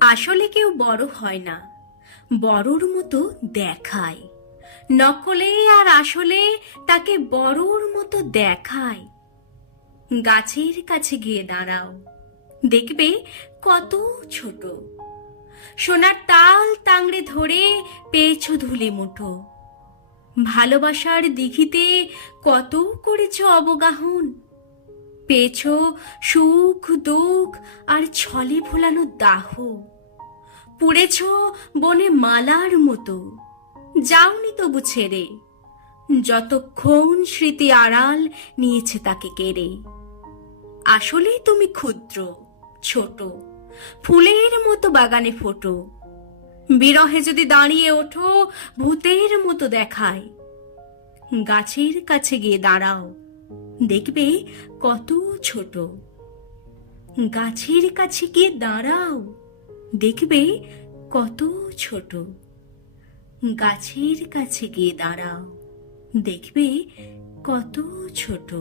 আসলে কেউ বড় হয় না, বড়র মতো দেখায়। নকলে আর আসলে তাকে বড়র মতো দেখায়। গাছের কাছে গিয়ে দাঁড়াও, দেখবে কত ছোট। সোনার তাল তাংড়ে ধরে পেয়েছ ধুলি মুঠো। ভালোবাসার দিঘিতে কত করেছ অবগাহন। পেয়েছ সুখ, দুঃখ আর ছলে ভোলানো দাহ। পুড়েছ বনে মালার মতো। যাওনি তবু ছেড়ে। যতক্ষণ স্মৃতি আড়াল নিয়েছে তাকে কেড়ে। আসলে তুমি ক্ষুদ্র, ছোট, ফুলের মতো বাগানে ফোটো। বিরহে যদি দাঁড়িয়ে ওঠো, ভূতের মতো দেখায়। গাছের কাছে গিয়ে দাঁড়াও। দেখবে কত ছোট। গাছের কাছে গিয়ে দাঁড়াও, দেখবে কত ছোট। গাছের কাছে গিয়ে দাঁড়াও, দেখবে কত ছোট।